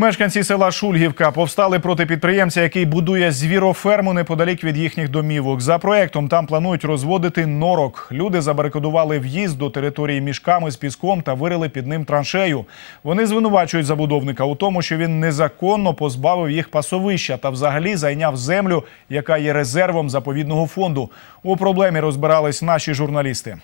Мешканці села Шульгівка повстали проти підприємця, який будує звіроферму неподалік від їхніх домівок. За проектом там планують розводити норок. Люди забарикадували в'їзд до території мішками з піском та вирили під ним траншею. Вони звинувачують забудовника у тому, що він незаконно позбавив їх пасовища та взагалі зайняв землю, яка є резервом заповідного фонду. У проблемі розбирались наші журналісти.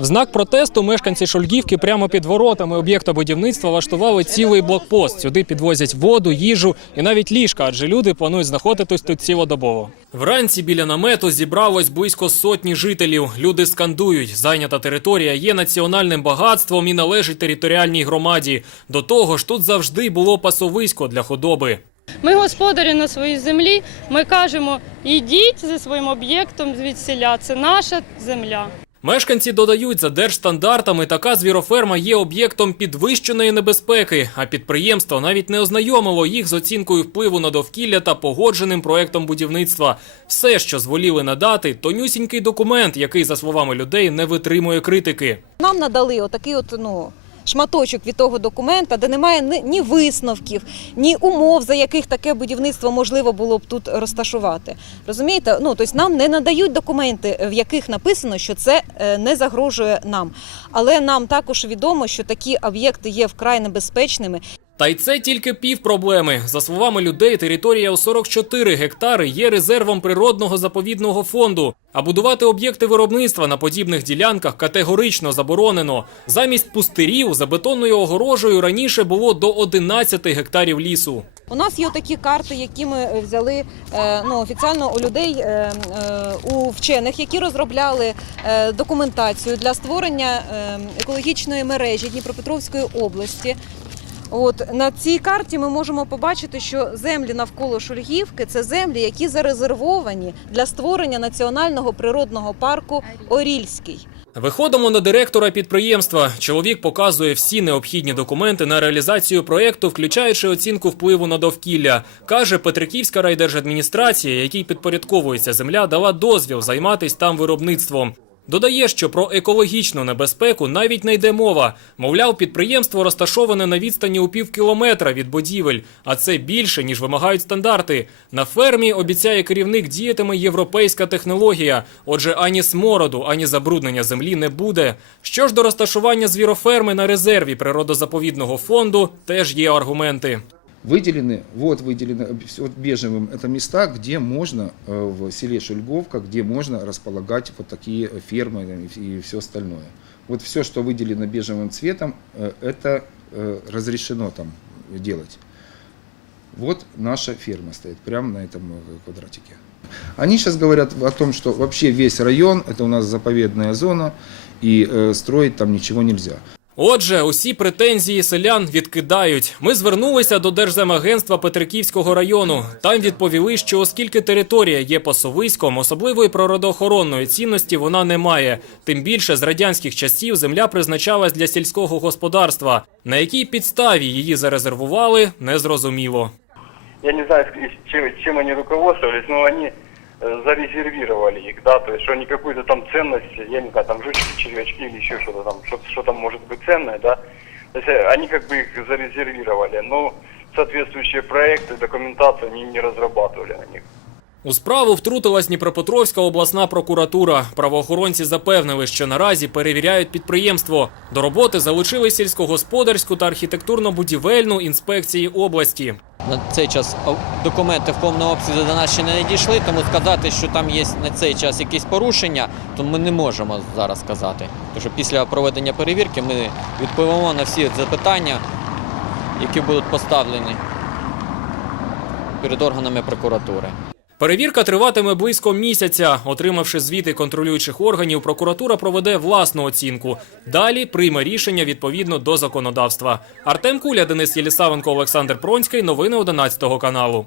В знак протесту мешканці Шульгівки прямо під воротами об'єкта будівництва влаштували цілий блокпост. Сюди підвозять воду, їжу і навіть ліжка, адже люди планують знаходитись тут цілодобово. Вранці біля намету зібралось близько сотні жителів. Люди скандують, зайнята територія є національним багатством і належить територіальній громаді. До того ж, тут завжди було пасовисько для худоби. Ми господарі на своїй землі. Ми кажемо, ідіть зі своїм об'єктом звідсіля. Це наша земля. Мешканці додають, за держстандартами така звіроферма є об'єктом підвищеної небезпеки, а підприємство навіть не ознайомило їх з оцінкою впливу на довкілля та погодженим проектом будівництва. Все, що зволіли надати, тонюсінький документ, який, за словами людей, не витримує критики. Нам надали отакий от, ну, шматочок від того документа, де немає ні, висновків, ні умов, за яких таке будівництво можливо було б тут розташувати. Розумієте? Ну, тобто нам не надають документи, в яких написано, що це е, не загрожує нам. Але нам також відомо, що такі об'єкти є вкрай небезпечними. Та й це тільки пів проблеми. За словами людей, територія у 44 гектари є резервом природного заповідного фонду. А будувати об'єкти виробництва на подібних ділянках категорично заборонено. Замість пустирів за бетонною огорожею раніше було до 11 гектарів лісу. У нас є такі карти, які ми взяли е, ну, офіціально у людей, е, е, у вчених, які розробляли е, документацію для створення е, екологічної мережі Дніпропетровської області. От на цій карті ми можемо побачити, що землі навколо Шульгівки це землі, які зарезервовані для створення національного природного парку Орільський. Виходимо на директора підприємства. Чоловік показує всі необхідні документи на реалізацію проєкту, включаючи оцінку впливу на довкілля. Каже, Петриківська райдержадміністрація, якій підпорядковується земля, дала дозвіл займатися там виробництвом. Додає, що про екологічну небезпеку навіть не йде мова. Мовляв, підприємство розташоване на відстані у пів кілометра від будівель, а це більше ніж вимагають стандарти. На фермі обіцяє керівник діятиме європейська технологія. Отже, ані смороду, ані забруднення землі не буде. Що ж до розташування звіроферми на резерві природозаповідного фонду, теж є аргументи. Выделены, вот выделены вот бежевым, это места, где можно э, в селе Шульговка, где можно располагать вот такие фермы и все остальное. Вот все, что выделено бежевым цветом, э, это э, разрешено там делать. Вот наша ферма стоит прямо на этом э, квадратике. Они сейчас говорят о том, что вообще весь район, это у нас заповедная зона, и э, строить там ничего нельзя. Отже, усі претензії селян відкидають. Ми звернулися до Держземагентства Петриківського району. Там відповіли, що оскільки територія є пасовиськом, особливої природоохоронної цінності вона не має. Тим більше з радянських часів земля призначалась для сільського господарства. На якій підставі її зарезервували, незрозуміло. я не знаю, с- чем, чем они руководствовались, но они э, зарезервировали их, да, то есть, что они какую-то там ценность, я не знаю, там жучки, червячки или еще что-то там, что, что там может быть ценное, да, то есть э, они как бы их зарезервировали, но соответствующие проекты, документацию они не разрабатывали на них. У справу втрутилась Дніпропетровська обласна прокуратура. Правоохоронці запевнили, що наразі перевіряють підприємство. До роботи залучили сільськогосподарську та архітектурно-будівельну інспекції області. На цей час документи в повному обсязі до нас ще не надійшли, тому сказати, що там є на цей час якісь порушення, то ми не можемо зараз сказати. Тому що після проведення перевірки ми відповімо на всі запитання, які будуть поставлені перед органами прокуратури. Перевірка триватиме близько місяця. Отримавши звіти контролюючих органів, прокуратура проведе власну оцінку. Далі прийме рішення відповідно до законодавства. Артем Куля, Денис Єлісавенко, Олександр Пронський. Новини 11 каналу.